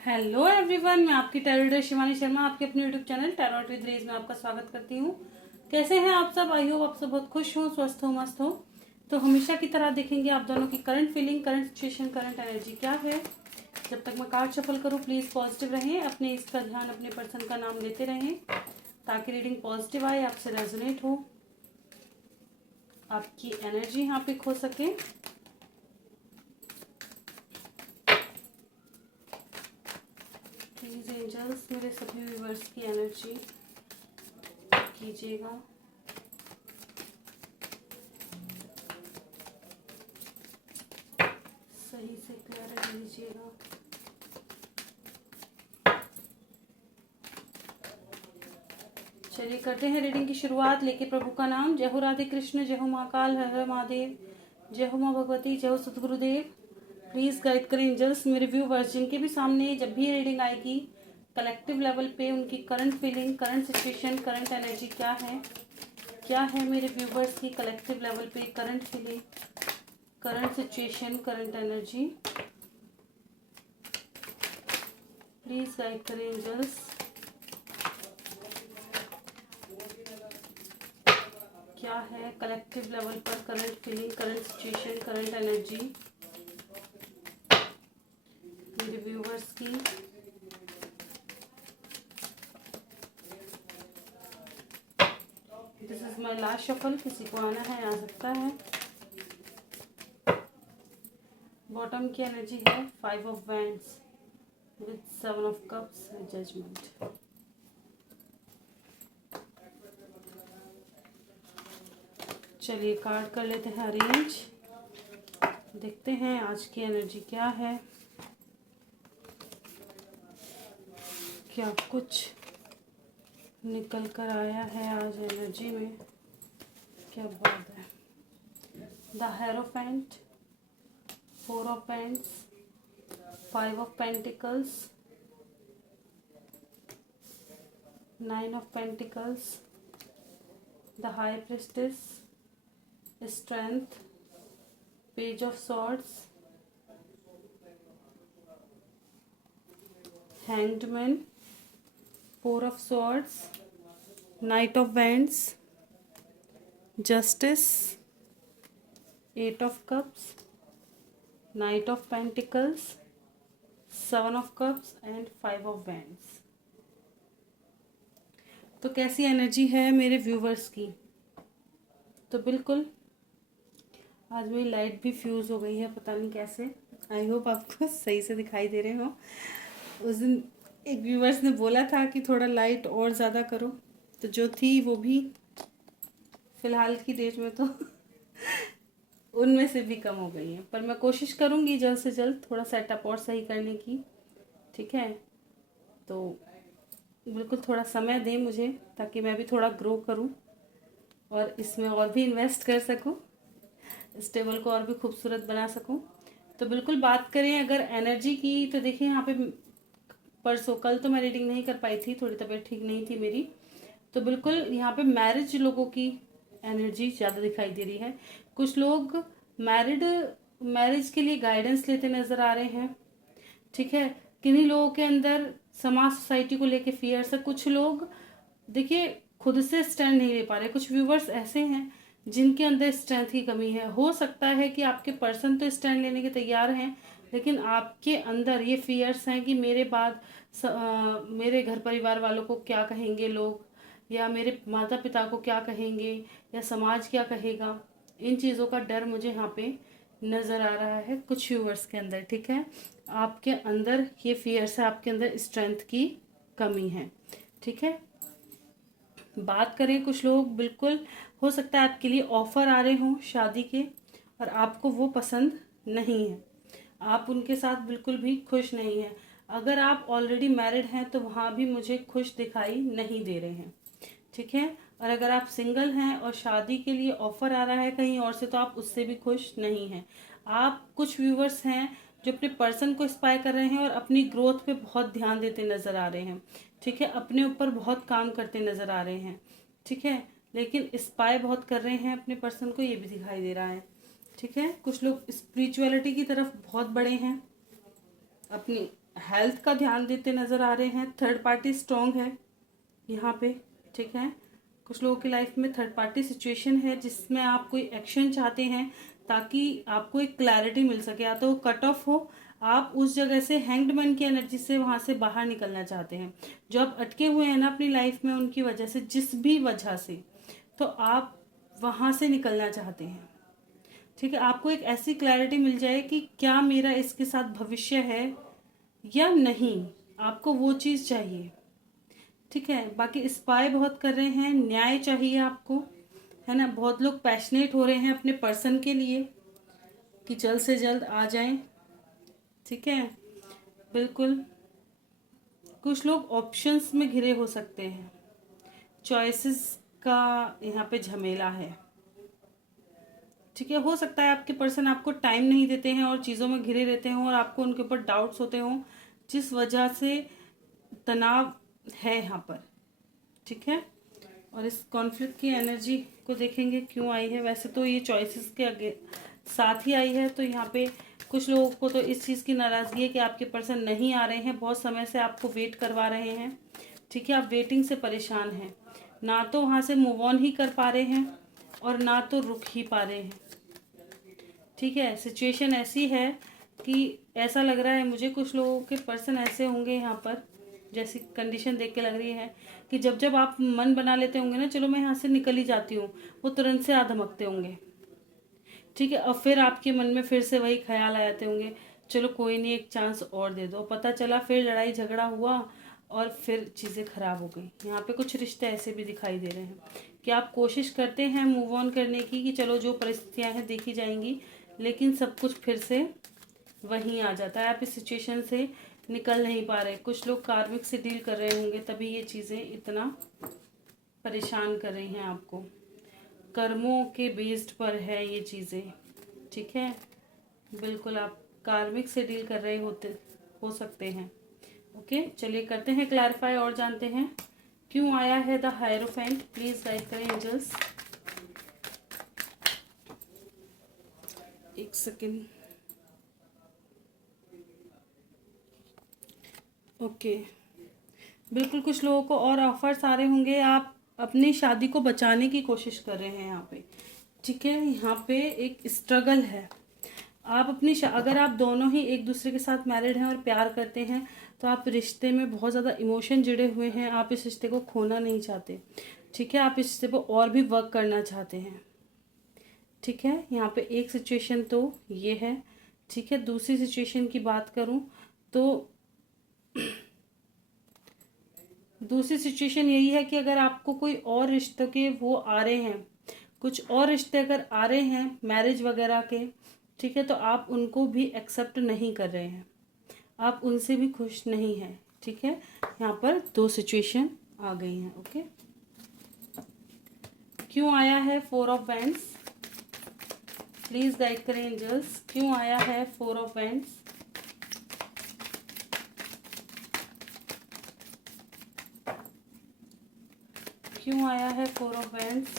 Hello everyone, मैं आपकी tarot reader Shivani Sharma आपके अपने यूट्यूब चैनल टैरोट विद रेज में आपका स्वागत करती हूँ। कैसे हैं आप सब? आई होप आप सब बहुत खुश हो, स्वस्थ हो, मस्त हो। तो हमेशा की तरह देखेंगे आप दोनों की current feeling, current situation, current energy क्या है। जब तक मैं कार्ड शफल करूँ प्लीज़ पॉजिटिव रहें, अपने इसका ध्यान अपने पर्सन का नाम लेते रहें ताकि रीडिंग पॉजिटिव आए, आपसे रेजोनेट हो, आपकी एनर्जी यहाँ पे खो सके। प्लीज एंजल्स मेरे सभी व्यूवर्स की एनर्जी कीजिएगा। सही से क्लियर लीजिएगा। चलिए करते हैं रीडिंग की शुरुआत। लेके प्रभु का नाम। जय हो राधे कृष्ण, जय हो महाकाल, हर हर महादेव, जय हो माँ भगवती, जय हो सतगुरुदेव। प्लीज गाइड करें एंजल्स मेरे व्यूवर्स जिनके भी सामने जब भी रीडिंग आएगी कलेक्टिव लेवल पे उनकी current feeling, current situation, current energy क्या है मेरे व्यूवर्स की कलेक्टिव लेवल पे current feeling, current situation, current energy. Please guide करें एंजल्स। क्या है कलेक्टिव लेवल पर current feeling, current situation, current energy मेरे व्यूवर्स की। This is my last shuffle, किसी को आना है आ सकता है। बॉटम की एनर्जी है 5 of wands with 7 of cups, judgement. चलिए कार्ड कर लेते हैं अरेंज, देखते हैं आज की एनर्जी क्या है, क्या कुछ निकल कर आया है आज एनर्जी में। क्या बात है। The hierophant, 4 of paints, 5 of pentacles, 9 of pentacles, the high priestess, strength, page of swords, hanged man, 4 of swords, night of wands, justice, 8 of cups, night of pentacles, 7 of cups and 5 of wands. तो कैसी energy है मेरे viewers की? तो बिल्कुल आज मेरी light भी फ्यूज़ हो गई है, पता नहीं कैसे। आई होप आपको सही से दिखाई दे रहे हो। उस दिन एक व्यूवर्स ने बोला था कि थोड़ा लाइट और ज़्यादा करो, तो जो थी वो भी फ़िलहाल की डेट में तो उनमें से भी कम हो गई है, पर मैं कोशिश करूँगी जल्द से जल्द थोड़ा सेटअप और सही करने की। ठीक है, तो बिल्कुल थोड़ा समय दें मुझे ताकि मैं भी थोड़ा ग्रो करूं और इसमें और भी इन्वेस्ट कर सकूं, इस टेबल को और भी खूबसूरत बना सकूं। तो बिल्कुल बात करें अगर एनर्जी की, तो देखिए यहाँ पे परसों कल तो मैं रीडिंग नहीं कर पाई थी, थोड़ी तबीयत ठीक नहीं थी मेरी। तो बिल्कुल यहाँ पे मैरिज लोगों की एनर्जी ज़्यादा दिखाई दे रही है। कुछ लोग मैरिज के लिए गाइडेंस लेते नज़र आ रहे हैं। ठीक है, किन्हीं लोगों के अंदर समाज सोसाइटी को लेके फियर्स है। कुछ लोग देखिए खुद से स्टैंड नहीं ले पा रहे। कुछ व्यूवर्स ऐसे हैं जिनके अंदर स्ट्रेंथ की कमी है। हो सकता है कि आपके पर्सन तो स्टैंड लेने के तैयार हैं, लेकिन आपके अंदर ये फियर्स हैं कि मेरे बाद मेरे घर परिवार वालों को क्या कहेंगे लोग, या मेरे माता पिता को क्या कहेंगे, या समाज क्या कहेगा। इन चीज़ों का डर मुझे यहाँ पे नज़र आ रहा है कुछ व्यूवर्स के अंदर। ठीक है, आपके अंदर ये फियर्स है, आपके अंदर स्ट्रेंथ की कमी है। ठीक है, बात करें कुछ लोग बिल्कुल हो सकता है आपके लिए ऑफर आ रहे हों शादी के और आपको वो पसंद नहीं है, आप उनके साथ बिल्कुल भी खुश नहीं हैं। अगर आप ऑलरेडी मैरिड हैं तो वहाँ भी मुझे खुश दिखाई नहीं दे रहे हैं। ठीक है, और अगर आप सिंगल हैं और शादी के लिए ऑफर आ रहा है कहीं और से तो आप उससे भी खुश नहीं हैं। आप कुछ व्यूवर्स हैं जो अपने पर्सन को स्पाई कर रहे हैं और अपनी ग्रोथ पे बहुत ध्यान देते नज़र आ रहे हैं। ठीक है, अपने ऊपर बहुत काम करते नज़र आ रहे हैं। ठीक है, लेकिन स्पाई बहुत कर रहे हैं अपने पर्सन को, ये भी दिखाई दे रहा है। ठीक है, कुछ लोग स्पिरिचुअलिटी की तरफ बहुत बड़े हैं, अपनी हेल्थ का ध्यान देते नज़र आ रहे हैं। थर्ड पार्टी स्ट्रॉन्ग है यहाँ पे, ठीक है। कुछ लोगों की लाइफ में थर्ड पार्टी सिचुएशन है जिसमें आप कोई एक्शन चाहते हैं ताकि आपको एक क्लैरिटी मिल सके, या तो कट ऑफ हो, आप उस जगह से हैंग्ड मैन की एनर्जी से वहाँ से बाहर निकलना चाहते हैं। जो आप अटके हुए हैं ना अपनी लाइफ में उनकी वजह से, जिस भी वजह से, तो आप वहाँ से निकलना चाहते हैं, ठीक है। आपको एक ऐसी क्लैरिटी मिल जाए कि क्या मेरा इसके साथ भविष्य है या नहीं, आपको वो चीज़ चाहिए, ठीक है। बाकी स्पाई बहुत कर रहे हैं, न्याय चाहिए आपको, है ना। बहुत लोग पैशनेट हो रहे हैं अपने पर्सन के लिए कि जल्द से जल्द आ जाएं, ठीक है, बिल्कुल। कुछ लोग ऑप्शंस में घिरे हो सकते हैं, चॉइसेस का यहाँ पे झमेला है, ठीक है। हो सकता है आपके पर्सन आपको टाइम नहीं देते हैं और चीज़ों में घिरे रहते हों और आपको उनके ऊपर डाउट्स होते हों, जिस वजह से तनाव है यहाँ पर, ठीक है। और इस कॉन्फ्लिक्ट की एनर्जी को देखेंगे क्यों आई है। वैसे तो ये चॉइसेस के आगे साथ ही आई है, तो यहाँ पे कुछ लोगों को तो इस चीज़ की नाराज़गी है कि आपके पर्सन नहीं आ रहे हैं, बहुत समय से आपको वेट करवा रहे हैं, ठीक है। आप वेटिंग से परेशान हैं, ना तो वहाँ से मूव ऑन ही कर पा रहे हैं और ना तो रुक ही पा रहे हैं, ठीक है। सिचुएशन ऐसी है कि ऐसा लग रहा है मुझे कुछ लोगों के पर्सन ऐसे होंगे यहाँ पर, जैसी कंडीशन देख के लग रही है कि जब जब आप मन बना लेते होंगे ना, चलो मैं यहाँ से निकल ही जाती हूँ, वो तुरंत से आधमकते होंगे, ठीक है। और फिर आपके मन में फिर से वही ख्याल आ जाते होंगे, चलो कोई नहीं, एक चांस और दे दो। पता चला फिर लड़ाई झगड़ा हुआ और फिर चीज़ें खराब हो गई। यहाँ पे कुछ रिश्ते ऐसे भी दिखाई दे रहे हैं कि आप कोशिश करते हैं मूव ऑन करने की कि चलो जो परिस्थितियाँ हैं देखी जाएंगी, लेकिन सब कुछ फिर से वहीं आ जाता है, आप इस सिचुएशन से निकल नहीं पा रहे। कुछ लोग कार्मिक से डील कर रहे होंगे, तभी ये चीज़ें इतना परेशान कर रही हैं आपको। कर्मों के बेस्ड पर है ये चीज़ें, ठीक है, बिल्कुल। आप कार्मिक से डील कर रहे हो सकते हैं। ओके, चलिए करते हैं क्लैरिफाई और जानते हैं क्यों आया है द हायरोफेंट। प्लीज़ गाइड करें एंजल्स। एक सेकेंड। ओके, बिल्कुल। कुछ लोगों को और ऑफर्स आ रहे होंगे, आप अपनी शादी को बचाने की कोशिश कर रहे हैं यहाँ पे, ठीक है। यहाँ पे एक स्ट्रगल है। आप अपनी अगर आप दोनों ही एक दूसरे के साथ मैरिड हैं और प्यार करते हैं, तो आप रिश्ते में बहुत ज़्यादा इमोशन जुड़े हुए हैं, आप इस रिश्ते को खोना नहीं चाहते, ठीक है। आप इस रिश्ते पर और भी वर्क करना चाहते हैं, ठीक है। यहाँ पे एक सिचुएशन तो ये है, ठीक है। दूसरी सिचुएशन की बात करूँ तो दूसरी सिचुएशन यही है कि अगर आपको कोई और रिश्ते के वो आ रहे हैं, कुछ और रिश्ते अगर आ रहे हैं मैरिज वगैरह के, ठीक है, तो आप उनको भी एक्सेप्ट नहीं कर रहे हैं, आप उनसे भी खुश नहीं हैं, ठीक है। यहाँ पर दो सिचुएशन आ गई हैं। ओके, क्यों आया है 4 ऑफ वैंड्स। प्लीज़ गाइड करें एंजल्स, क्यों आया है 4 ऑफ वैंड्स। क्यों आया है 4 ऑफ वैंड्स।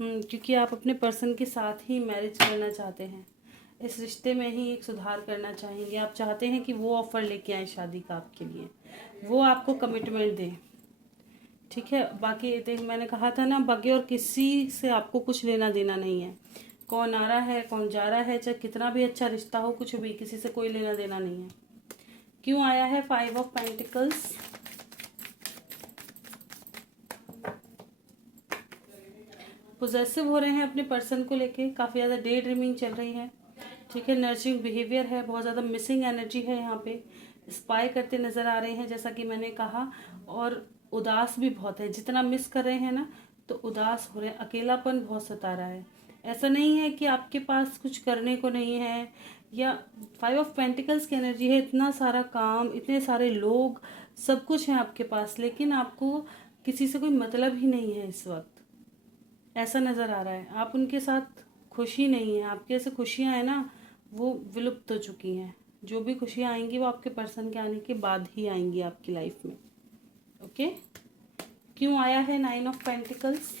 क्योंकि आप अपने पर्सन के साथ ही मैरिज करना चाहते हैं, इस रिश्ते में ही एक सुधार करना चाहेंगे। आप चाहते हैं कि वो ऑफ़र लेके आए शादी का आपके लिए, वो आपको कमिटमेंट दे, ठीक है। बाकी देख, मैंने कहा था ना, बाकी और किसी से आपको कुछ लेना देना नहीं है। कौन आ रहा है कौन जा रहा है, चाहे कितना भी अच्छा रिश्ता हो, कुछ भी, किसी से कोई लेना देना नहीं है। क्यों आया है 5 ऑफ पेंटिकल्स। पोजेसिव हो रहे हैं अपने पर्सन को लेके, काफ़ी ज़्यादा डे ड्रीमिंग चल रही है, ठीक है। नर्चरिंग बिहेवियर है, बहुत ज़्यादा मिसिंग एनर्जी है यहाँ पे। स्पाई करते नज़र आ रहे हैं जैसा कि मैंने कहा, और उदास भी बहुत है। जितना मिस कर रहे हैं ना, तो उदास हो रहे हैं, अकेलापन बहुत सता रहा है। ऐसा नहीं है कि आपके पास कुछ करने को नहीं है, या 5 ऑफ पेंटिकल्स की एनर्जी है, इतना सारा काम, इतने सारे लोग, सब कुछ है आपके पास, लेकिन आपको किसी से कोई मतलब ही नहीं है इस वक्त, ऐसा नज़र आ रहा है। आप उनके साथ खुशी नहीं है, आपकी ऐसे खुशियाँ हैं ना, वो विलुप्त हो चुकी हैं। जो भी खुशियाँ आएंगी वो आपके पर्सन के आने के बाद ही आएंगी आपकी लाइफ में। ओके, क्यों आया है 9 ऑफ पेंटिकल्स।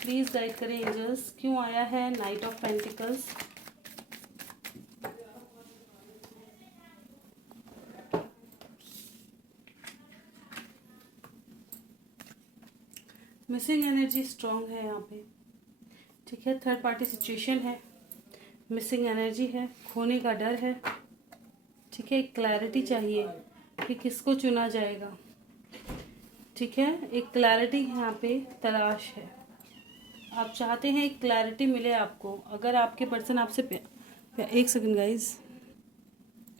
प्लीज़ गाइड करें एंजल्स, क्यों आया है night of pentacles. Missing energy strong है यहाँ पे, ठीक है। थर्ड पार्टी सिचुएशन है, मिसिंग एनर्जी है, खोने का डर है, ठीक है। एक क्लैरिटी चाहिए कि किसको चुना जाएगा, ठीक है। एक क्लैरिटी यहाँ पे तलाश है, आप चाहते हैं एक क्लैरिटी मिले आपको। अगर आपके पर्सन आपसे एक सेकंड गाइज,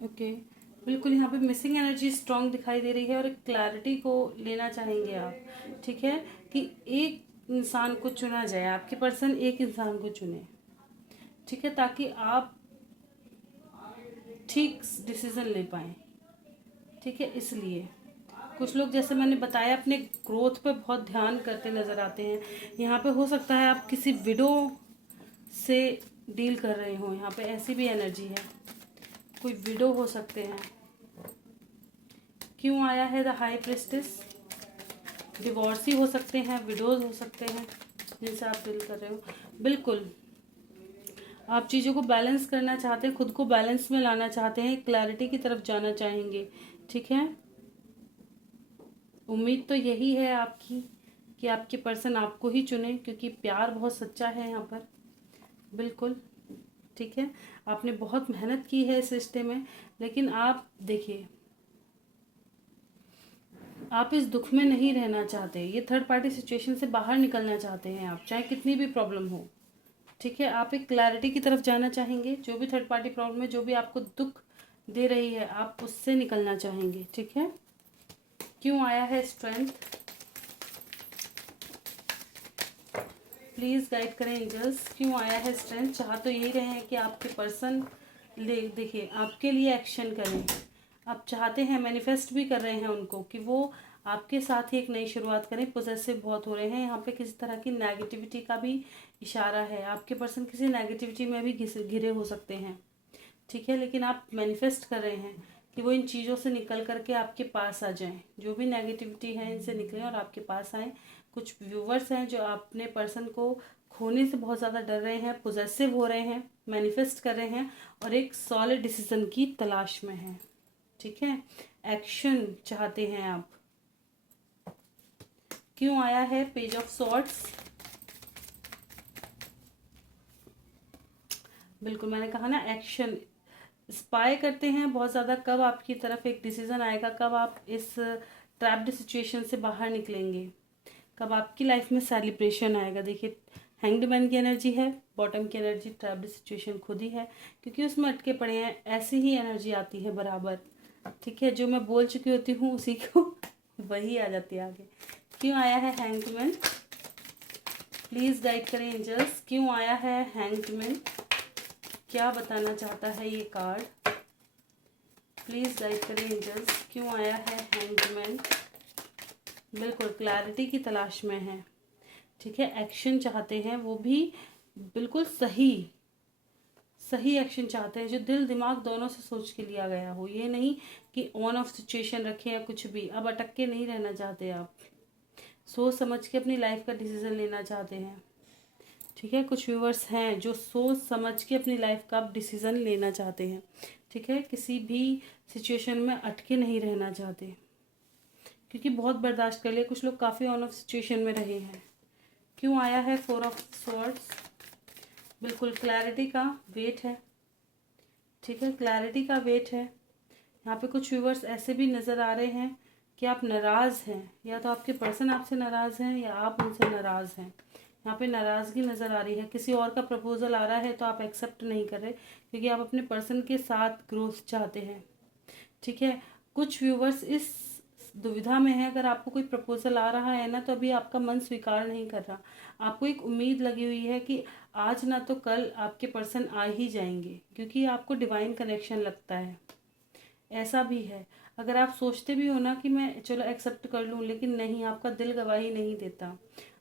ओके, बिल्कुल यहाँ पे मिसिंग एनर्जी स्ट्रांग दिखाई दे रही है और एक क्लैरिटी को लेना चाहेंगे आप, ठीक है। कि एक इंसान को चुना जाए, आपके पर्सन एक इंसान को चुने, ठीक है, ताकि आप ठीक डिसीजन ले पाएँ, ठीक है। इसलिए कुछ लोग, जैसे मैंने बताया, अपने ग्रोथ पे बहुत ध्यान करते नज़र आते हैं। यहाँ पे हो सकता है आप किसी विडो से डील कर रहे हो, यहाँ पे ऐसी भी एनर्जी है, कोई विडो हो सकते हैं। क्यों आया है द हाई प्रिस्टेस? डिवोर्सी हो सकते हैं, विडोज हो सकते हैं जिनसे आप डील कर रहे हो। बिल्कुल आप चीज़ों को बैलेंस करना चाहते हैं, खुद को बैलेंस में लाना चाहते हैं, क्लैरिटी की तरफ जाना चाहेंगे, ठीक है। उम्मीद तो यही है आपकी कि आपके पर्सन आपको ही चुने, क्योंकि प्यार बहुत सच्चा है यहाँ पर, बिल्कुल, ठीक है। आपने बहुत मेहनत की है इस रिश्ते में, लेकिन आप देखिए, आप इस दुख में नहीं रहना चाहते। ये थर्ड पार्टी सिचुएशन से बाहर निकलना चाहते हैं आप, चाहे कितनी भी प्रॉब्लम हो, ठीक है। आप एक क्लैरिटी की तरफ जाना चाहेंगे। जो भी थर्ड पार्टी प्रॉब्लम है, जो भी आपको दुख दे रही है, आप उससे निकलना चाहेंगे, ठीक है। क्यों आया है स्ट्रेंथ? प्लीज़ गाइड करें एंजल्स, क्यों आया है स्ट्रेंथ? चाह तो यही रहे हैं कि आपके पर्सन देखिए आपके लिए एक्शन करें। आप चाहते हैं, मैनिफेस्ट भी कर रहे हैं उनको कि वो आपके साथ ही एक नई शुरुआत करें। पोजेसिव बहुत हो रहे हैं, यहाँ पे किसी तरह की नेगेटिविटी का भी इशारा है। आपके पर्सन किसी नेगेटिविटी में भी घिरे हो सकते हैं, ठीक है। लेकिन आप मैनिफेस्ट कर रहे हैं कि वो इन चीज़ों से निकल करके आपके पास आ जाएं। जो भी नेगेटिविटी है इनसे निकलें और आपके पास आएँ। कुछ व्यूवर्स हैं जो अपने पर्सन को खोने से बहुत ज़्यादा डर रहे हैं, पोजेसिव हो रहे हैं, मैनिफेस्ट कर रहे हैं और एक सॉलिड डिसीजन की तलाश में हैं, ठीक है। एक्शन चाहते हैं आप। क्यों आया है पेज ऑफ सॉर्ड्स? बिल्कुल मैंने कहा ना, एक्शन स्पाई करते हैं बहुत ज़्यादा। कब आपकी तरफ एक डिसीज़न आएगा, कब आप इस ट्रैप्ड सिचुएशन से बाहर निकलेंगे, कब आपकी लाइफ में सेलिब्रेशन आएगा। देखिए हैंग्ड मैन की एनर्जी है, बॉटम की एनर्जी ट्रैप्ड सिचुएशन खुद ही है, क्योंकि उसमें अटके पड़े हैं। ऐसी ही एनर्जी आती है बराबर, ठीक है। जो मैं बोल चुकी होती हूँ उसी को वही आ जाती है आगे। क्यों आया है हैंग्ड मैन? प्लीज़ गाइड करें एंजल्स, क्यों आया है हैंग्ड मैन? क्या बताना चाहता है ये कार्ड? प्लीज़ गाइड करें एंजल्स, क्यों आया है हैंग्ड मैन? बिल्कुल क्लैरिटी की तलाश में है, ठीक है। एक्शन चाहते हैं, वो भी बिल्कुल सही एक्शन चाहते हैं, जो दिल दिमाग दोनों से सोच के लिया गया हो। ये नहीं कि ऑन ऑफ सिचुएशन रखें या कुछ भी। अब अटक के नहीं रहना चाहते आप, सोच समझ के अपनी लाइफ का डिसीजन लेना चाहते हैं, ठीक है। कुछ व्यूवर्स हैं जो सोच समझ के अपनी लाइफ का डिसीज़न लेना चाहते हैं, ठीक है। किसी भी सिचुएशन में अटके नहीं रहना चाहते, क्योंकि बहुत बर्दाश्त कर लिया। कुछ लोग काफ़ी ऑन ऑफ सिचुएशन में रहे हैं। क्यों आया है 4 ऑफ सॉर्ड्स? बिल्कुल क्लैरिटी का वेट है, ठीक है। क्लैरिटी का वेट है। यहाँ पे कुछ व्यूवर्स ऐसे भी नज़र आ रहे हैं कि आप नाराज़ हैं, या तो आपके पर्सन आपसे नाराज़ हैं या आप उनसे नाराज़ हैं। यहाँ पे नाराज़गी नज़र आ रही है। किसी और का प्रपोजल आ रहा है तो आप एक्सेप्ट नहीं कर रहे, क्योंकि आप अपने पर्सन के साथ ग्रोथ चाहते हैं, ठीक है। कुछ व्यूवर्स इस दुविधा में है, अगर आपको कोई प्रपोजल आ रहा है ना, तो अभी आपका मन स्वीकार नहीं कर रहा। आपको एक उम्मीद लगी हुई है कि आज ना तो कल आपके पर्सन आ ही जाएंगे, क्योंकि आपको डिवाइन कनेक्शन लगता है। ऐसा भी है, अगर आप सोचते भी हो ना कि मैं चलो एक्सेप्ट कर लूँ, लेकिन नहीं, आपका दिल गवाही नहीं देता।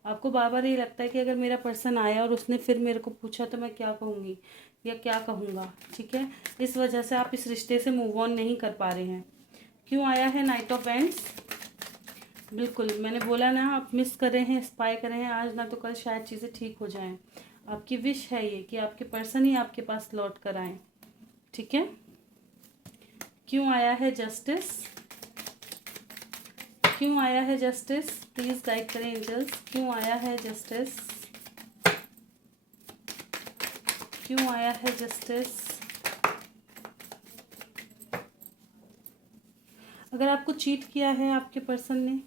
आपको बार बार ये लगता है कि अगर मेरा पर्सन आया और उसने फिर मेरे को पूछा तो मैं क्या कहूँगी या क्या कहूँगा, ठीक है। इस वजह से आप इस रिश्ते से मूव ऑन नहीं कर पा रहे हैं। क्यों आया है नाइट ऑफ एंड्स? बिल्कुल मैंने बोला ना, आप मिस कर रहे हैं, स्पाई कर रहे हैं। आज ना तो कल शायद चीज़ें ठीक हो जाएं। आपकी विश है ये कि आपके पर्सन ही आपके पास लौट कर आए, ठीक है। क्यों आया है जस्टिस? क्यों आया है जस्टिस, प्लीज गाइड करें एंजल्स, क्यों आया है जस्टिस, क्यों आया है जस्टिस। अगर आपको चीट किया है, आपके पर्सन ने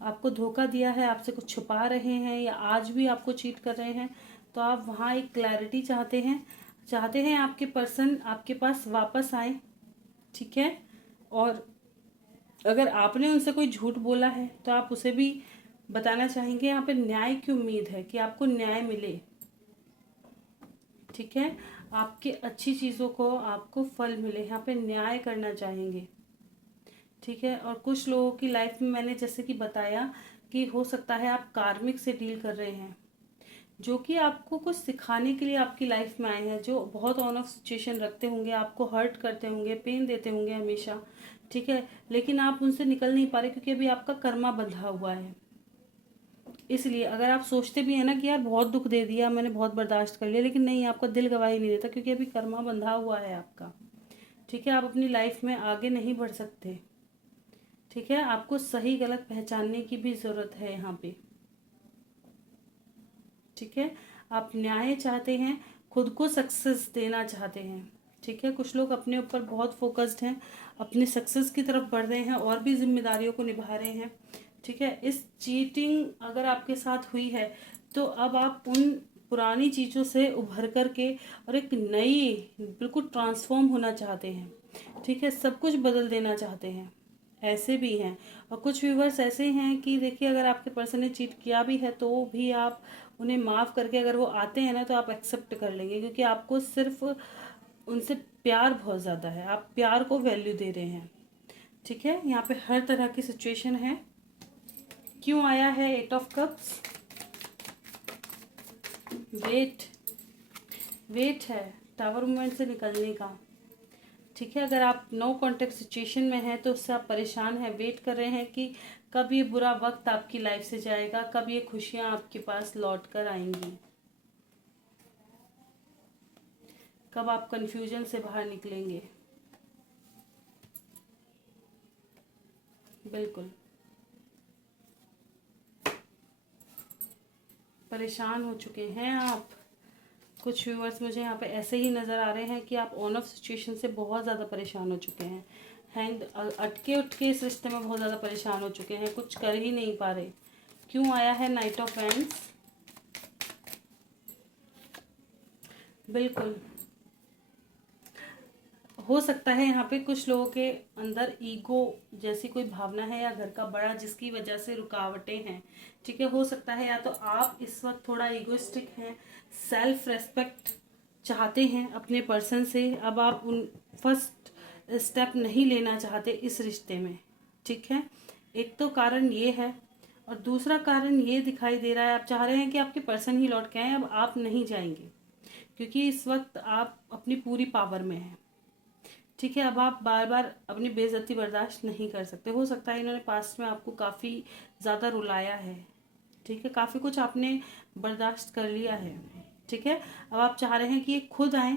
आपको धोखा दिया है, आपसे कुछ छुपा रहे हैं या आज भी आपको चीट कर रहे हैं, तो आप वहाँ एक क्लैरिटी चाहते हैं आपके पर्सन आपके पास वापस आए, ठीक है। और अगर आपने उनसे कोई झूठ बोला है तो आप उसे भी बताना चाहेंगे। यहाँ पे न्याय की उम्मीद है कि आपको न्याय मिले, ठीक है। आपके अच्छी चीज़ों को आपको फल मिले, यहाँ पे न्याय करना चाहेंगे, ठीक है। और कुछ लोगों की लाइफ में मैंने जैसे कि बताया कि हो सकता है आप कार्मिक से डील कर रहे हैं, जो कि आपको कुछ सिखाने के लिए आपकी लाइफ में आए हैं, जो बहुत ऑन ऑफ सिचुएशन रखते होंगे, आपको हर्ट करते होंगे, पेन देते होंगे हमेशा, ठीक है। लेकिन आप उनसे निकल नहीं पा रहे क्योंकि अभी आपका कर्मा बंधा हुआ है। इसलिए अगर आप सोचते भी है ना कि यार बहुत दुख दे दिया मैंने, बहुत बर्दाश्त कर लिया, लेकिन नहीं, आपका दिल गवाही नहीं देता क्योंकि अभी कर्मा बंधा हुआ है आपका, ठीक है। आप अपनी लाइफ में आगे नहीं बढ़ सकते, ठीक है। आपको सही गलत पहचानने की भी ज़रूरत है यहाँ पे, ठीक है। आप न्याय चाहते हैं, खुद को सक्सेस देना चाहते हैं, ठीक है। कुछ लोग अपने ऊपर बहुत फोकस्ड हैं, अपने सक्सेस की तरफ बढ़ रहे हैं और भी जिम्मेदारियों को निभा रहे हैं, ठीक है। इस चीटिंग अगर आपके साथ हुई है तो अब आप उन पुरानी चीज़ों से उभर कर के और एक नई बिल्कुल ट्रांसफॉर्म होना चाहते हैं, ठीक है। सब कुछ बदल देना चाहते हैं, ऐसे भी हैं। और कुछ व्यूवर्स ऐसे हैं कि देखिए अगर आपके पर्सन ने चीट किया भी है तो भी आप उन्हें माफ़ करके अगर वो आते हैं ना तो आप एक्सेप्ट कर लेंगे, क्योंकि आपको सिर्फ उनसे प्यार बहुत ज़्यादा है, आप प्यार को वैल्यू दे रहे हैं, ठीक है। यहाँ पे हर तरह की सिचुएशन है। क्यों आया है 8 ऑफ कप्स, वेट है टावर मूवमेंट से निकलने का, ठीक है। अगर आप नो कॉन्टेक्ट सिचुएशन में हैं तो उससे आप परेशान हैं, वेट कर रहे हैं कि कब ये बुरा वक्त आपकी लाइफ से जाएगा, कब ये खुशियां आपके पास लौट कर आएंगी, कब आप कंफ्यूजन से बाहर निकलेंगे। बिल्कुल परेशान हो चुके हैं आप। कुछ व्यूअर्स मुझे यहाँ पे ऐसे ही नज़र आ रहे हैं कि आप ऑन ऑफ सिचुएशन से बहुत ज़्यादा परेशान हो चुके हैं, हैंग अटके उटके इस रिश्ते में बहुत ज़्यादा परेशान हो चुके हैं, कुछ कर ही नहीं पा रहे। क्यों आया है नाइट ऑफ वैंड्स, बिल्कुल हो सकता है यहाँ पे कुछ लोगों के अंदर ईगो जैसी कोई भावना है या घर का बड़ा जिसकी वजह से रुकावटें हैं, ठीक है। हो सकता है या तो आप इस वक्त थोड़ा ईगोइस्टिक हैं, सेल्फ रेस्पेक्ट चाहते हैं अपने पर्सन से, अब आप उन फर्स्ट स्टेप नहीं लेना चाहते इस रिश्ते में, ठीक है। एक तो कारण ये है, और दूसरा कारण ये दिखाई दे रहा है आप चाह रहे हैं कि आपके पर्सन ही लौट के आए, अब आप नहीं जाएंगे क्योंकि इस वक्त आप अपनी पूरी पावर में हैं, ठीक है। अब आप बार बार अपनी बेइज्जती बर्दाश्त नहीं कर सकते। हो सकता है इन्होंने पास्ट में आपको काफ़ी ज़्यादा रुलाया है, ठीक है, काफ़ी कुछ आपने बर्दाश्त कर लिया है, ठीक है। अब आप चाह रहे हैं कि ये खुद आए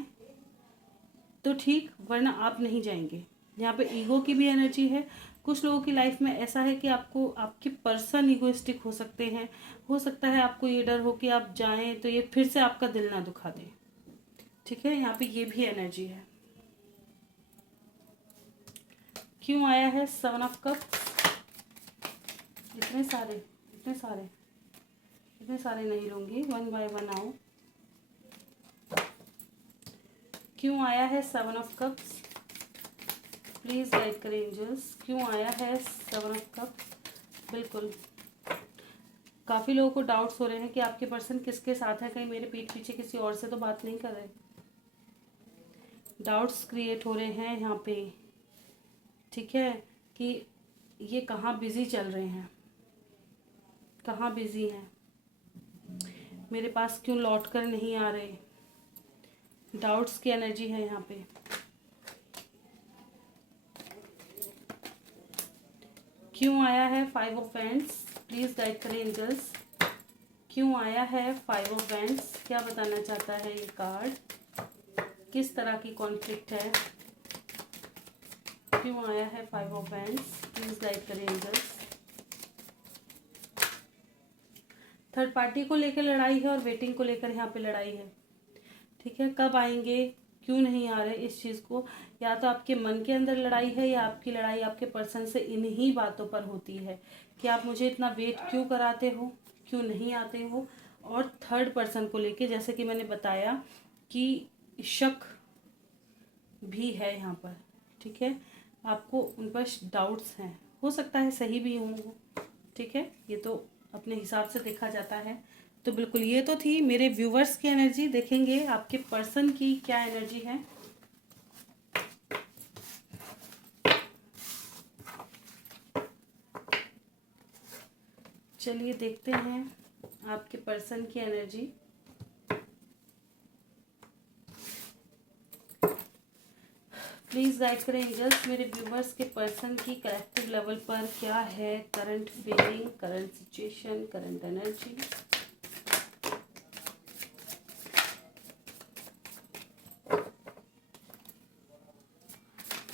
तो ठीक, वरना आप नहीं जाएंगे। यहाँ पे ईगो की भी एनर्जी है। कुछ लोगों की लाइफ में ऐसा है कि आपको आपके पर्सन ईगोइस्टिक हो सकते हैं, हो सकता है आपको ये डर हो कि आप जाएं तो ये फिर से आपका दिल ना दुखा दे, ठीक है। यहाँ पे ये भी एनर्जी है। क्यों आया है 7 ऑफ कप्स, इतने सारे नहीं लूंगी, 1 बाय 1 आओ। क्यों आया है 7 ऑफ कप्स, प्लीज गाइड करें एंजल्स, क्यों आया है 7 ऑफ कप्स। बिल्कुल काफ़ी लोगों को डाउट्स हो रहे हैं कि आपके पर्सन किसके साथ है, कहीं मेरे पीठ पीछे किसी और से तो बात नहीं कर रहे, डाउट्स क्रिएट हो रहे हैं यहाँ पे, ठीक है, कि ये कहाँ बिजी चल रहे हैं, कहाँ बिजी हैं, मेरे पास क्यों लौट कर नहीं आ रहे, डाउट्स की एनर्जी है यहाँ पे। क्यों आया है 5 ऑफ वैंड्स, प्लीज गाइड करें एंजल्स, क्यों आया है 5 ऑफ वैंड्स, क्या बताना चाहता है ये कार्ड, किस तरह की कॉन्फ्लिक्ट है। क्यों आया है 5 ऑफ वैंड्स, प्लीज गाइड करें एंजल्स, थर्ड पार्टी को लेकर लड़ाई है और वेटिंग को लेकर यहाँ पे लड़ाई है। ठीक है, कब आएंगे, क्यों नहीं आ रहे, इस चीज़ को या तो आपके मन के अंदर लड़ाई है या आपकी लड़ाई आपके पर्सन से इन्हीं बातों पर होती है कि आप मुझे इतना वेट क्यों कराते हो, क्यों नहीं आते हो। और थर्ड पर्सन को लेके जैसे कि मैंने बताया कि शक भी है यहाँ पर। ठीक है, आपको उन पर डाउट्स हैं, हो सकता है सही भी हों। ठीक है, ये तो अपने हिसाब से देखा जाता है। तो बिल्कुल ये तो थी मेरे व्यूवर्स की एनर्जी। देखेंगे आपके पर्सन की क्या एनर्जी है। चलिए देखते हैं आपके पर्सन की एनर्जी। प्लीज़ गाइड करें एंजल्स, मेरे व्यूवर्स के पर्सन की कलेक्टिव लेवल पर क्या है current feeling, current situation, current energy.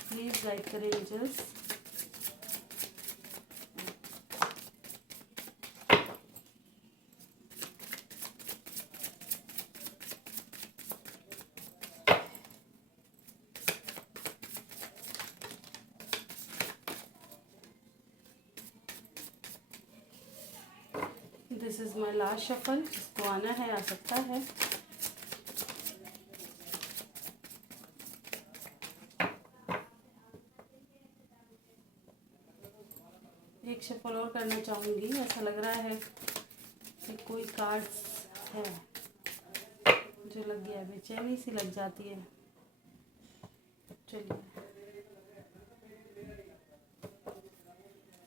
Please guide करें angels. This is my last shuffle, जिसको आना है आ सकता है। एक शफल और करना चाहूँगी, ऐसा लग रहा है कि कोई कार्ड्स है जो लग गया, बेचैनी सी लग जाती है। चलिए,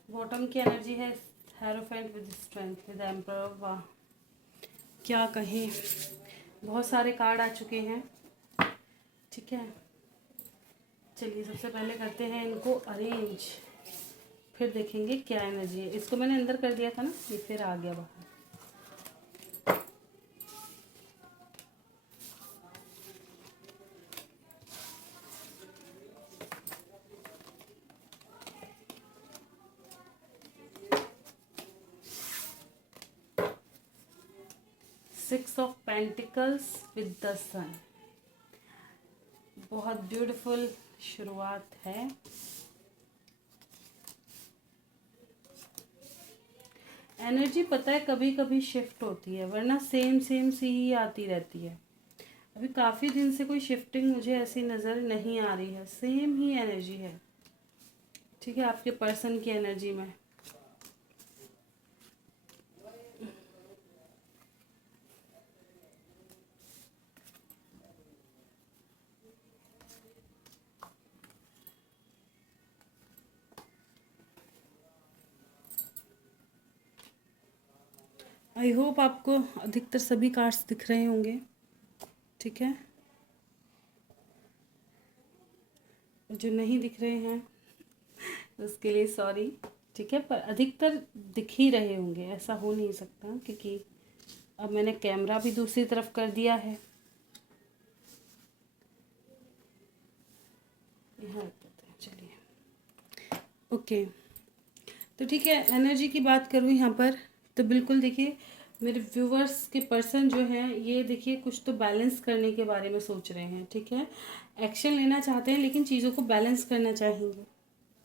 बॉटम की एनर्जी है hierophant with strength with emperor. वाह, क्या कहें, बहुत सारे कार्ड आ चुके हैं। ठीक है, चलिए सबसे पहले करते हैं इनको अरेंज, फिर देखेंगे क्या एनर्जी है। इसको मैंने अंदर कर दिया था ना, ये फिर आ गया बाहर। 6 ऑफ पेंटिकल्स विद द सन, बहुत ब्यूटीफुल शुरुआत है। एनर्जी पता है कभी कभी शिफ्ट होती है, वरना सेम सेम सी ही आती रहती है। अभी काफ़ी दिन से कोई शिफ्टिंग मुझे ऐसी नज़र नहीं आ रही है, सेम ही एनर्जी है। ठीक है, आपके पर्सन की एनर्जी में आई होप आपको अधिकतर सभी कार्ड्स दिख रहे होंगे। ठीक है, जो नहीं दिख रहे हैं उसके लिए सॉरी। ठीक है, पर अधिकतर दिख ही रहे होंगे, ऐसा हो नहीं सकता क्योंकि अब मैंने कैमरा भी दूसरी तरफ कर दिया है। यहाँ रखते हैं, चलिए ओके। तो ठीक है, एनर्जी की बात करूँ यहाँ पर तो बिल्कुल देखिए मेरे व्यूवर्स के पर्सन जो हैं ये देखिए कुछ तो बैलेंस करने के बारे में सोच रहे हैं। ठीक है, एक्शन लेना चाहते हैं लेकिन चीज़ों को बैलेंस करना चाहेंगे।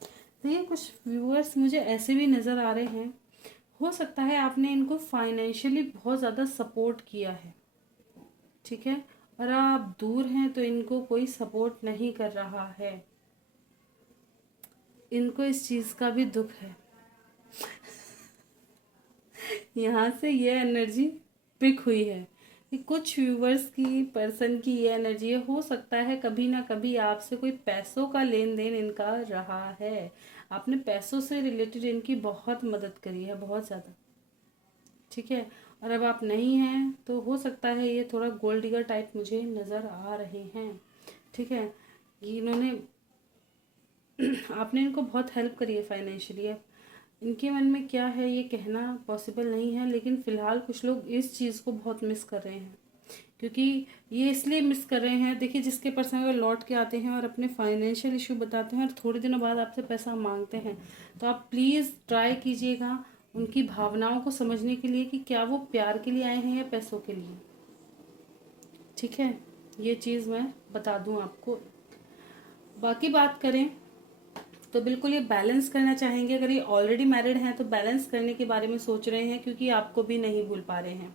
देखिए कुछ व्यूअर्स मुझे ऐसे भी नज़र आ रहे हैं, हो सकता है आपने इनको फाइनेंशियली बहुत ज़्यादा सपोर्ट किया है। ठीक है, और आप दूर हैं तो इनको कोई सपोर्ट नहीं कर रहा है, इनको इस चीज़ का भी दुख है। यहाँ से ये एनर्जी पिक हुई है कि कुछ व्यूवर्स की पर्सन की ये एनर्जी है। हो सकता है कभी ना कभी आपसे कोई पैसों का लेन देन इनका रहा है, आपने पैसों से रिलेटेड इनकी बहुत मदद करी है, बहुत ज़्यादा। ठीक है, और अब आप नहीं हैं तो हो सकता है ये थोड़ा गोल्ड डिगर टाइप मुझे नज़र आ रहे हैं। ठीक है, ये इन्होंने आपने इनको बहुत हेल्प करी है फाइनेंशियली। इनके मन में क्या है ये कहना पॉसिबल नहीं है, लेकिन फ़िलहाल कुछ लोग इस चीज़ को बहुत मिस कर रहे हैं। क्योंकि ये इसलिए मिस कर रहे हैं, देखिए जिसके पर्सन अगर लौट के आते हैं और अपने फाइनेंशियल इशू बताते हैं और थोड़े दिनों बाद आपसे पैसा मांगते हैं तो आप प्लीज़ ट्राई कीजिएगा उनकी भावनाओं को समझने के लिए कि क्या वो प्यार के लिए आए हैं या पैसों के लिए। ठीक है, ये चीज़ मैं बता दूं आपको। बाकी बात करें तो बिल्कुल ये बैलेंस करना चाहेंगे। अगर ये ऑलरेडी मैरिड हैं तो बैलेंस करने के बारे में सोच रहे हैं, क्योंकि आपको भी नहीं भूल पा रहे हैं।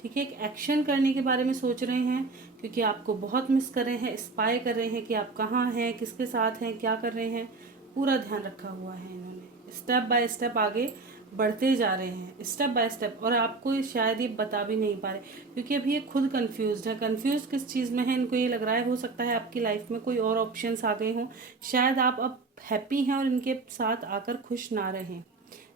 ठीक है, एक एक्शन करने के बारे में सोच रहे हैं, क्योंकि आपको बहुत मिस कर रहे हैं, स्पाई कर रहे हैं कि आप कहाँ हैं, किसके साथ हैं, क्या कर रहे हैं। पूरा ध्यान रखा हुआ है इन्होंने। स्टेप बाय स्टेप आगे बढ़ते जा रहे हैं, स्टेप बाय स्टेप। और आपको शायद ये बता भी नहीं पा रहे, क्योंकि अभी ये खुद कंफ्यूज है। कंफ्यूज किस चीज़ में है, इनको ये लग रहा है हो सकता है आपकी लाइफ में कोई और ऑप्शंस आ गए हों। शायद आप अब हैप्पी हैं और इनके साथ आकर खुश ना रहें।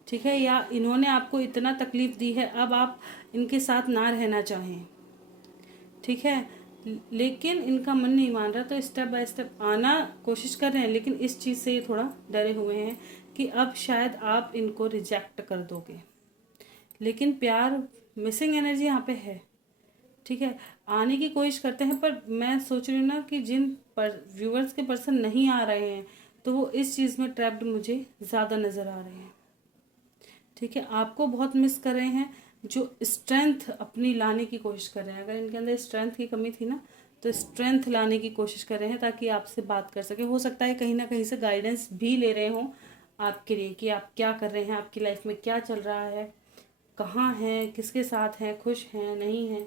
ठीक है, या इन्होंने आपको इतना तकलीफ दी है, अब आप इनके साथ ना रहना चाहें। ठीक है, लेकिन इनका मन नहीं मान रहा, तो स्टेप बाय स्टेप आना कोशिश कर रहे हैं, लेकिन इस चीज़ से ये थोड़ा डरे हुए हैं कि अब शायद आप इनको रिजेक्ट कर दोगे। लेकिन प्यार, मिसिंग एनर्जी यहाँ पे है। ठीक है, आने की कोशिश करते हैं, पर मैं सोच रही हूँ ना कि जिन पर व्यूअर्स के पर्सन नहीं आ रहे हैं तो वो इस चीज़ में ट्रैप्ड मुझे ज़्यादा नज़र आ रहे हैं। ठीक है, आपको बहुत मिस कर रहे हैं, जो स्ट्रेंथ अपनी लाने की कोशिश कर रहे हैं। अगर इनके अंदर स्ट्रेंथ की कमी थी ना, तो स्ट्रेंथ लाने की कोशिश कर रहे हैं ताकि आपसे बात कर सके। हो सकता है कहीं ना कहीं से गाइडेंस भी ले रहे हों आपके लिए कि आप क्या कर रहे हैं, आपकी लाइफ में क्या चल रहा है, कहाँ हैं, किसके साथ हैं, खुश हैं नहीं हैं।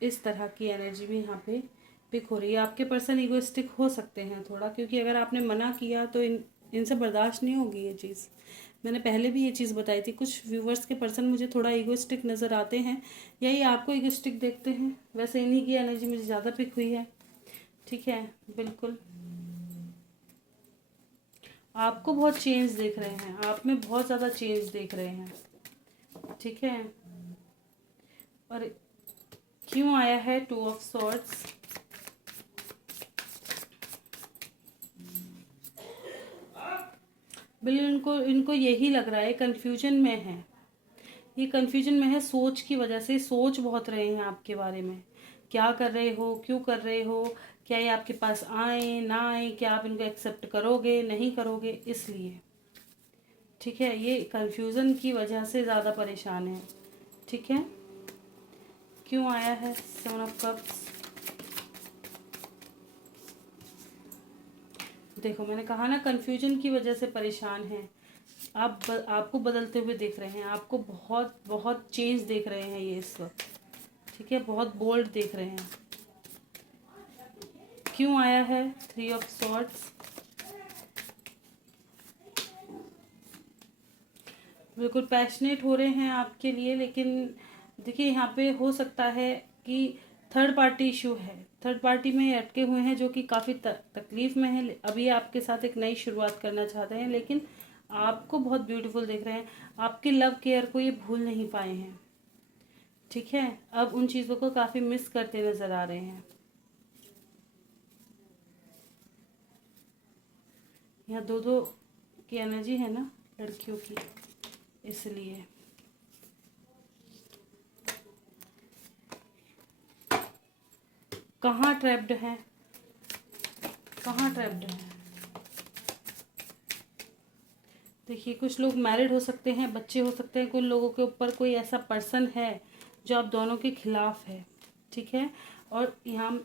इस तरह की एनर्जी भी यहाँ पे पिक हो रही है। आपके पर्सन ईगोइस्टिक हो सकते हैं थोड़ा, क्योंकि अगर आपने मना किया तो इनसे बर्दाश्त नहीं होगी ये चीज़। मैंने पहले भी ये चीज़ बताई थी, कुछ व्यूवर्स के पर्सन मुझे थोड़ा ईगोइस्टिक नज़र आते हैं, या ये आपको ईगोइस्टिक देखते हैं। वैसे इन्हीं की एनर्जी मुझे ज़्यादा पिक हुई है। ठीक है, बिल्कुल आपको बहुत चेंज देख रहे हैं, आप में बहुत ज़्यादा चेंज देख रहे हैं। ठीक है, और क्यों आया है 2 ऑफ सॉर्ड्स? बिल्कुल इनको यही लग रहा है, कंफ्यूजन में है। ये कंफ्यूजन में है सोच की वजह से। सोच बहुत रहे हैं आपके बारे में, क्या कर रहे हो, क्यों कर रहे हो, क्या ये आपके पास आए ना आए, क्या आप इनको एक्सेप्ट करोगे नहीं करोगे, इसलिए। ठीक है, ये कंफ्यूजन की वजह से ज़्यादा परेशान है। ठीक है, क्यों आया है 7 ऑफ कप्स? देखो, मैंने कहा ना कंफ्यूजन की वजह से परेशान है। आपको बदलते हुए देख रहे हैं, आपको बहुत बहुत चेंज देख रहे हैं ये इस वक्त। ठीक है, बहुत बोल्ड देख रहे हैं। क्यों आया है 3 ऑफ सॉर्ड्स? बिल्कुल पैशनेट हो रहे हैं आपके लिए, लेकिन देखिए यहाँ पे हो सकता है कि थर्ड पार्टी इशू है। थर्ड पार्टी में अटके हुए हैं, जो कि काफ़ी तकलीफ में है। अभी आपके साथ एक नई शुरुआत करना चाहते हैं, लेकिन आपको बहुत ब्यूटीफुल देख रहे हैं। आपके लव केयर को ये भूल नहीं पाए हैं। ठीक है, अब उन चीज़ों को काफ़ी मिस करते नज़र आ रहे हैं। यहाँ दो दो की एनर्जी है ना लड़कियों की, इसलिए। कहाँ ट्रैप्ड है, कहाँ ट्रैप्ड है? देखिए, कुछ लोग मैरिड हो सकते हैं, बच्चे हो सकते हैं, कुछ लोगों के ऊपर कोई ऐसा पर्सन है जो आप दोनों के खिलाफ है। ठीक है, और यहाँ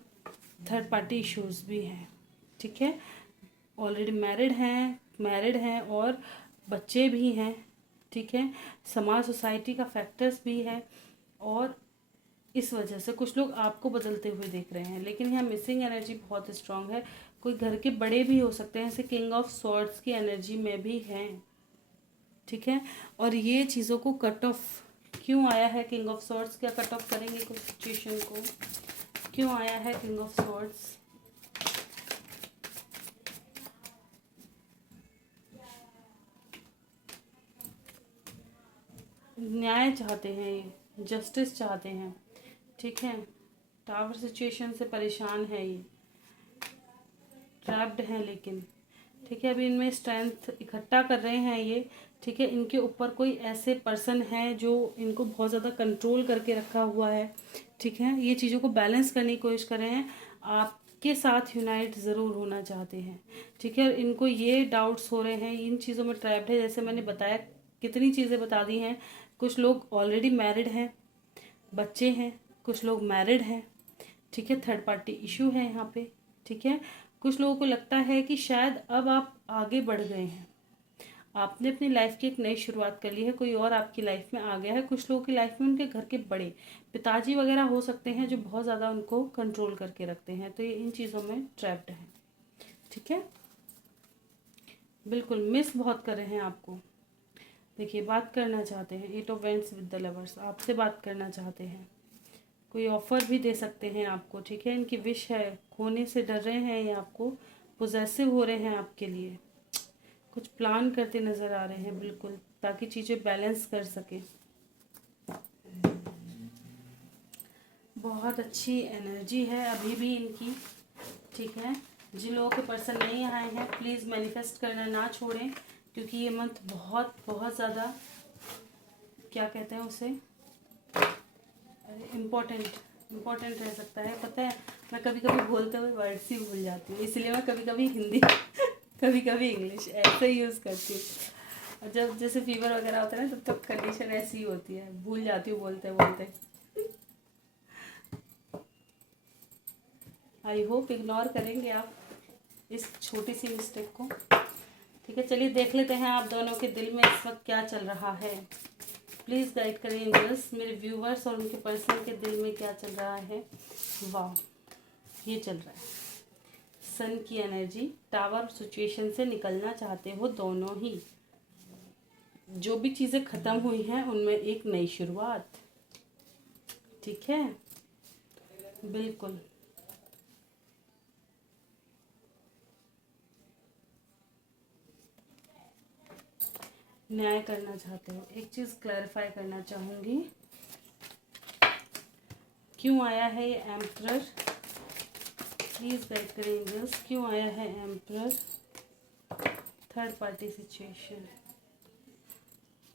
थर्ड पार्टी इश्यूज भी हैं। ठीक है, ऑलरेडी मैरिड हैं और बच्चे भी हैं। ठीक है, समाज सोसाइटी का फैक्टर्स भी है, और इस वजह से कुछ लोग आपको बदलते हुए देख रहे हैं। लेकिन यहाँ मिसिंग एनर्जी बहुत स्ट्रांग है। कोई घर के बड़े भी हो सकते हैं, जैसे किंग ऑफ स्वॉर्ड्स की एनर्जी में भी हैं। ठीक है, और ये चीज़ों को कट ऑफ क्यों आया है किंग ऑफ स्वॉर्ड्स? क्या कट ऑफ करेंगे कुछ सिचुएशन को? क्यों आया है किंग ऑफ स्वॉर्ड्स? न्याय चाहते हैं, ये जस्टिस चाहते हैं। ठीक है, टावर सिचुएशन से परेशान है ये, ट्रैप्ड हैं लेकिन। ठीक है, अभी इनमें स्ट्रेंथ इकट्ठा कर रहे हैं ये। ठीक है, इनके ऊपर कोई ऐसे पर्सन है जो इनको बहुत ज़्यादा कंट्रोल करके रखा हुआ है। ठीक है, ये चीज़ों को बैलेंस करने की कोशिश कर रहे हैं, आपके साथ यूनाइट ज़रूर होना चाहते हैं। ठीक है, इनको ये डाउट्स हो रहे हैं, इन चीज़ों में ट्रैप्ड है। जैसे मैंने बताया कितनी चीज़ें बता दी हैं। कुछ लोग ऑलरेडी मैरिड हैं, बच्चे हैं, कुछ लोग मैरिड हैं, ठीक है, थर्ड पार्टी इशू है यहाँ पे, ठीक है। कुछ लोगों को लगता है कि शायद अब आप आगे बढ़ गए हैं, आपने अपनी लाइफ की एक नई शुरुआत कर ली है, कोई और आपकी लाइफ में आ गया है। कुछ लोगों की लाइफ में उनके घर के बड़े पिताजी वगैरह हो सकते हैं जो बहुत ज़्यादा उनको कंट्रोल करके रखते हैं, तो ये इन चीज़ों में ट्रैप्ड है, ठीक है। बिल्कुल मिस बहुत कर रहे हैं आपको। देखिए बात करना चाहते हैं, 8 of vents with the lovers, आपसे बात करना चाहते हैं, कोई ऑफर भी दे सकते हैं आपको, ठीक है। इनकी विश है, खोने से डर रहे हैं, ये आपको पोजेसिव हो रहे हैं आपके लिए, कुछ प्लान करते नज़र आ रहे हैं, बिल्कुल, ताकि चीज़ें बैलेंस कर सके। बहुत अच्छी एनर्जी है अभी भी इनकी, ठीक है। जिन लोगों के पर्सन नहीं आए हैं प्लीज़ मैनिफेस्ट करना ना छोड़ें, क्योंकि ये मंथ बहुत बहुत ज़्यादा, क्या कहते हैं उसे, इम्पोर्टेंट रह सकता है। पता है मैं कभी कभी बोलते हुए वर्ड्स ही भूल जाती हूँ, इसलिए मैं कभी कभी हिंदी कभी कभी इंग्लिश ऐसे ही यूज़ करती हूँ। और जब जैसे फीवर वगैरह होता है ना, तब तक कंडीशन ऐसी ही होती है, भूल जाती हूँ बोलते बोलते। आई होप इग्नोर करेंगे आप इस छोटी सी मिस्टेक को, ठीक है। चलिए देख लेते हैं आप दोनों के दिल में इस वक्त क्या चल रहा है। प्लीज़ गाइड करें एंजल्स, मेरे व्यूवर्स और उनके पर्सन के दिल में क्या चल रहा है। वाह, ये चल रहा है सन की एनर्जी, टावर सिचुएशन से निकलना चाहते हो दोनों ही। जो भी चीज़ें ख़त्म हुई हैं उनमें एक नई शुरुआत, ठीक है, बिल्कुल। न्याय करना चाहते हो। एक चीज़ क्लैरिफाई करना चाहूँगी, क्यों आया है ये एम्परर, प्लीज़ गाइड करें एंजल्स, क्यों आया है emperor. Third party situation,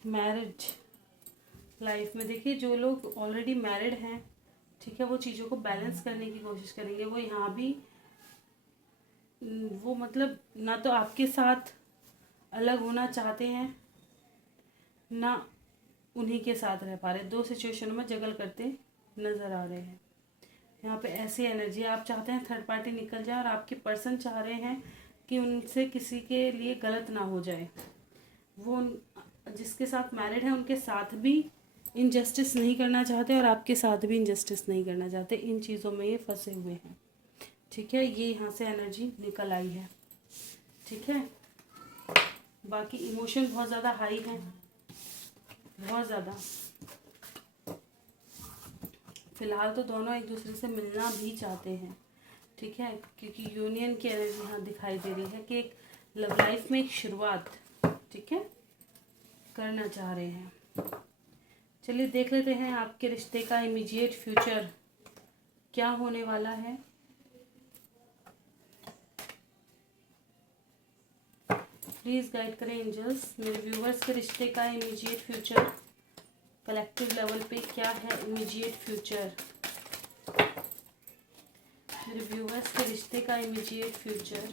marriage life में देखिए जो लोग ऑलरेडी मैरिड हैं, ठीक है, वो चीज़ों को बैलेंस करने की कोशिश करेंगे। वो यहाँ भी वो मतलब ना तो आपके साथ अलग होना चाहते हैं, ना उन्हीं के साथ रह पा रहे, दो सिचुएशनों में जगल करते नज़र आ रहे हैं। यहाँ पे ऐसी एनर्जी, आप चाहते हैं थर्ड पार्टी निकल जाए और आपके पर्सन चाह रहे हैं कि उनसे किसी के लिए गलत ना हो जाए। वो जिसके साथ मैरिड है उनके साथ भी इनजस्टिस नहीं करना चाहते और आपके साथ भी इनजस्टिस नहीं करना चाहते, इन चीज़ों में ये फंसे हुए हैं, ठीक है। ये यहाँ से एनर्जी निकल आई है, ठीक है। बाकी इमोशन बहुत ज़्यादा हाई है, बहुत ज़्यादा। फ़िलहाल तो दोनों एक दूसरे से मिलना भी चाहते हैं, ठीक है, क्योंकि यूनियन की एनर्जी यहाँ दिखाई दे रही है कि एक लव लाइफ में एक शुरुआत, ठीक है, करना चाह रहे हैं। चलिए देख लेते हैं आपके रिश्ते का इमीडिएट फ्यूचर क्या होने वाला है। प्लीज़ गाइड करें एंजल्स, मेरे व्यूवर्स के रिश्ते का इमीडिएट फ्यूचर कलेक्टिव लेवल पे क्या है। इमीडिएट फ्यूचर, मेरे व्यूवर्स के रिश्ते का immediate future,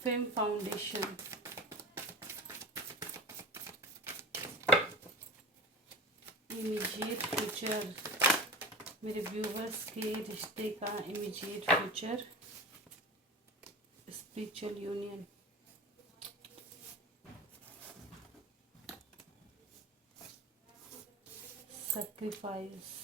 fame foundation, immediate future, मेरे व्यूवर्स के रिश्ते का immediate future, spiritual union, sacrifice,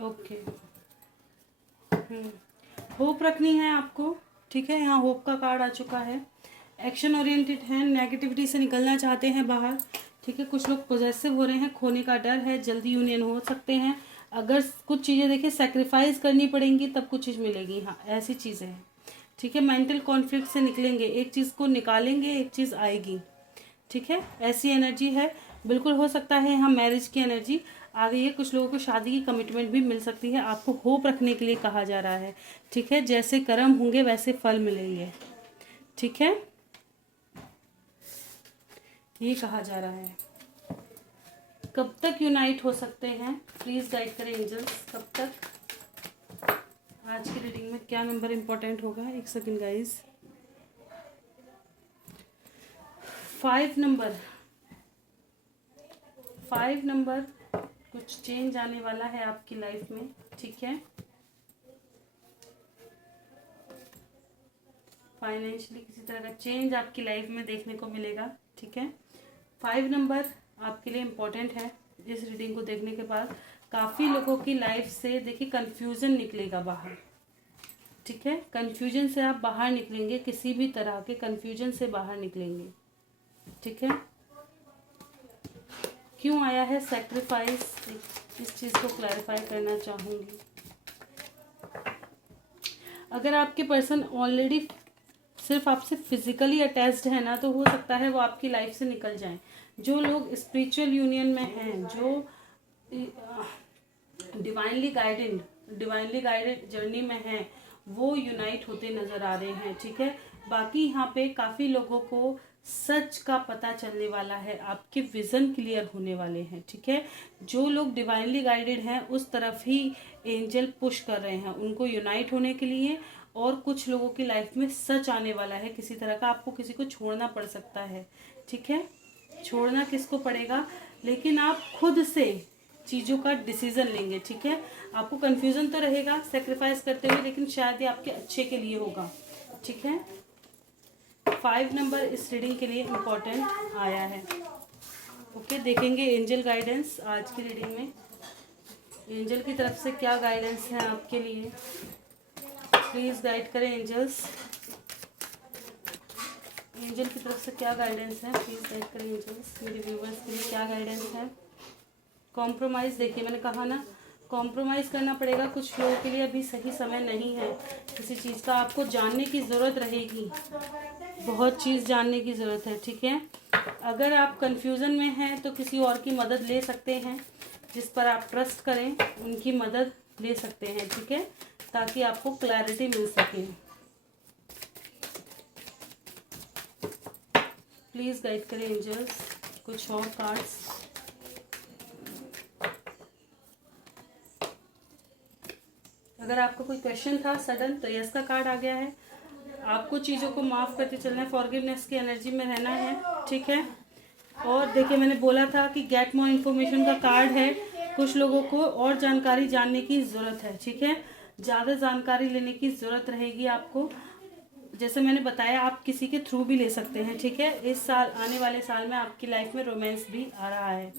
okay. Hope रखनी है आपको, ठीक है। यहाँ होप का कार्ड आ चुका है। एक्शन ओरिएंटेड है, नेगेटिविटी से निकलना चाहते हैं बाहर, ठीक है। कुछ लोग पॉजेसिव हो रहे हैं, खोने का डर है, जल्दी यूनियन हो सकते हैं। अगर कुछ चीज़ें देखिए सेक्रीफाइस करनी पड़ेंगी तब कुछ चीज़ मिलेगी, हाँ ऐसी चीज़ें हैं, ठीक है। मेंटल कॉन्फ्लिक्ट से निकलेंगे, एक चीज़ को निकालेंगे, एक चीज़ आएगी, ठीक है, ऐसी एनर्जी है। बिल्कुल हो सकता है यहाँ मैरिज की एनर्जी आ गई है। कुछ लोगों को शादी की कमिटमेंट भी मिल सकती है। आपको होप रखने के लिए कहा जा रहा है, ठीक है। जैसे कर्म होंगे वैसे फल मिलेंगे, ठीक है। ये कहा जा रहा है। कब तक यूनाइट हो सकते हैं, प्लीज गाइड करें एंजल्स, कब तक। आज की रीडिंग में क्या नंबर इंपॉर्टेंट होगा, एक सेकंड गाइज। 5 नंबर, 5 नंबर, कुछ चेंज आने वाला है आपकी लाइफ में, ठीक है। फाइनेंशियली किसी तरह का चेंज आपकी लाइफ में देखने को मिलेगा, ठीक है। 5 नंबर आपके लिए इम्पोर्टेंट है। इस रीडिंग को देखने के बाद काफ़ी लोगों की लाइफ से देखिए कन्फ्यूज़न निकलेगा बाहर, ठीक है। कन्फ्यूजन से आप बाहर निकलेंगे, किसी भी तरह के कन्फ्यूजन से बाहर निकलेंगे, ठीक है। क्यों आया है सैक्रिफाइस, इस चीज़ को क्लैरिफाई करना चाहूँगी। अगर आपके पर्सन ऑलरेडी सिर्फ आपसे फिजिकली अटैच्ड है ना, तो हो सकता है वो आपकी लाइफ से निकल जाएं। जो लोग स्पिरिचुअल यूनियन में हैं, जो डिवाइनली गाइडेड जर्नी में हैं, वो यूनाइट होते नजर आ रहे हैं, ठीक है। बाकी यहाँ पे काफ़ी लोगों को सच का पता चलने वाला है, आपके विजन क्लियर होने वाले हैं, ठीक है। जो लोग डिवाइनली गाइडेड हैं उस तरफ ही एंजल पुश कर रहे हैं उनको यूनाइट होने के लिए। और कुछ लोगों की लाइफ में सच आने वाला है किसी तरह का, आपको किसी को छोड़ना पड़ सकता है, ठीक है। छोड़ना किसको पड़ेगा, लेकिन आप खुद से चीज़ों का डिसीजन लेंगे, ठीक है। आपको कंफ्यूजन तो रहेगा सेक्रीफाइस करते हुए, लेकिन शायद ये आपके अच्छे के लिए होगा, ठीक है। 5 नंबर इस रीडिंग के लिए इम्पोर्टेंट आया है। ओके, देखेंगे एंजल गाइडेंस आज की रीडिंग में। एंजल की तरफ से क्या गाइडेंस है आपके लिए, प्लीज गाइड करें एंजल्स। एंजल की तरफ से क्या गाइडेंस है, प्लीज गाइड करें एंजल्स। मेरे व्यूवर्स के लिए क्या गाइडेंस है। कॉम्प्रोमाइज़, देखिए मैंने कहा ना कॉम्प्रोमाइज़ करना पड़ेगा कुछ लोगों के लिए, अभी सही समय नहीं है किसी चीज़ का। आपको जानने की ज़रूरत रहेगी, बहुत चीज़ जानने की ज़रूरत है, ठीक है। अगर आप कंफ्यूजन में हैं तो किसी और की मदद ले सकते हैं, जिस पर आप ट्रस्ट करें उनकी मदद ले सकते हैं, ठीक है, ताकि आपको क्लैरिटी मिल सके। प्लीज़ गाइड करें एंजल्स कुछ और कार्ड्स। अगर आपका कोई क्वेश्चन था सडन तो यस का कार्ड आ गया है। आपको चीज़ों को माफ़ करते चलना है, फॉरगिवनेस की एनर्जी में रहना है, ठीक है। और देखिए मैंने बोला था कि गेट मोर इन्फॉर्मेशन का कार्ड है। कुछ लोगों को और जानकारी जानने की ज़रूरत है, ठीक है। ज़्यादा जानकारी लेने की ज़रूरत रहेगी आपको। जैसे मैंने बताया आप किसी के थ्रू भी ले सकते हैं, ठीक है। इस साल, आने वाले साल में आपकी लाइफ में रोमांस भी आ रहा है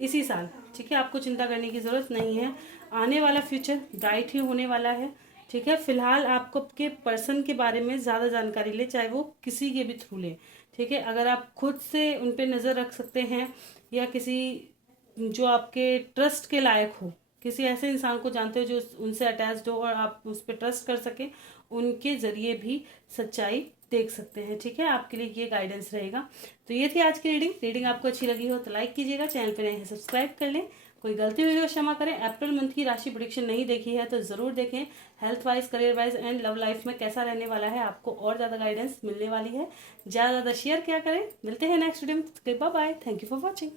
इसी साल, ठीक है। आपको चिंता करने की ज़रूरत नहीं है, आने वाला फ्यूचर ब्राइट ही होने वाला है, ठीक है। फिलहाल आपको के पर्सन के बारे में ज़्यादा जानकारी ले, चाहे वो किसी के भी थ्रू ले, ठीक है। अगर आप खुद से उन पर नज़र रख सकते हैं या किसी जो आपके ट्रस्ट के लायक हो, किसी ऐसे इंसान को जानते हो जो उनसे अटैच्ड हो और आप उस पर ट्रस्ट कर सकें, उनके ज़रिए भी सच्चाई देख सकते हैं, ठीक है। आपके लिए ये गाइडेंस रहेगा। तो ये थी आज की रीडिंग आपको अच्छी लगी हो तो लाइक कीजिएगा, चैनल पर नए हैं सब्सक्राइब कर लें। कोई गलती हुई तो क्षमा करें। अप्रैल मंथ की राशि प्रेडिक्शन नहीं देखी है तो ज़रूर देखें। Health wise, career wise and love life में कैसा रहने वाला है, आपको और ज़्यादा गाइडेंस मिलने वाली है। ज़्यादा शेयर क्या करें। मिलते हैं नेक्स्ट वीडियो में, bye bye, thank you for watching.